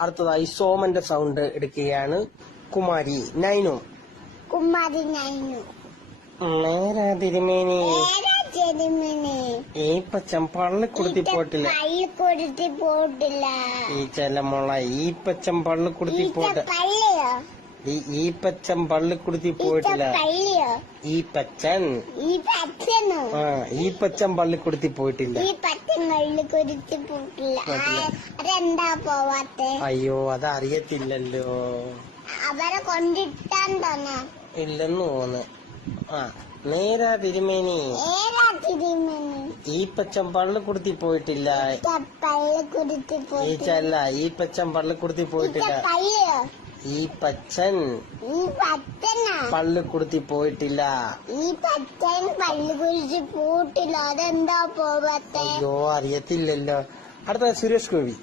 അടുത്തതായി സോമന്റെ സൗണ്ട് എടുക്കുകയാണ്. കുമാരി നൈനു. കുമാരി നൈനു. നേരാ തിരുമേനി. ചെരുമിനി. ഈ പച്ചൻ പള്ളിക്കുടുത്തി പോയിട്ടില്ല. പള്ളിക്കുടുത്തി പോയിട്ടില്ല. ഈ ചെല്ലമുള്ള ഈ പച്ചൻ പള്ളിക്കുടുത്തി പോയിട്ട്. ഈ പച്ചൻ പള്ളിക്കുടുത്തി പോയിട്ടില്ല. ഈ പച്ചൻ. ഈ പച്ചൻ പള്ളിക്കുടുത്തി പോയിട്ടില്ല. ഈ പച്ചൻ പള്ളിക്കുടുത്തി പോയിട്ടില്ല. അതെന്താ പോവാത്തെ? അയ്യോ അതറിയത്തില്ലല്ലോ. അവരെ കൊണ്ടിട്ടാൻ തന്നെ ഇല്ലെന്ന് തോന്നുന്നു. നേരാ തിരുമേനി. ഈ പച്ചൻ പള്ളിക്കുടുത്തി പോയിട്ടില്ല. പള്ളിക്കുടുത്തി ഈ ചെല്ല ഈ പച്ചൻ പള്ളിക്കുടുത്തി പോയിട്ടില്ല. ഈ പച്ചൻ പള്ളിക്കുടുത്തി പോയിട്ടില്ല. ഈ പച്ചൻ പള്ളിക്കുടുത്തി പോയിട്ടില്ല. അതെന്താ പോവാത്തെ? അയ്യോ അറിയത്തില്ലല്ലോ. അടുത്ത സുരേഷ് ഗോപി.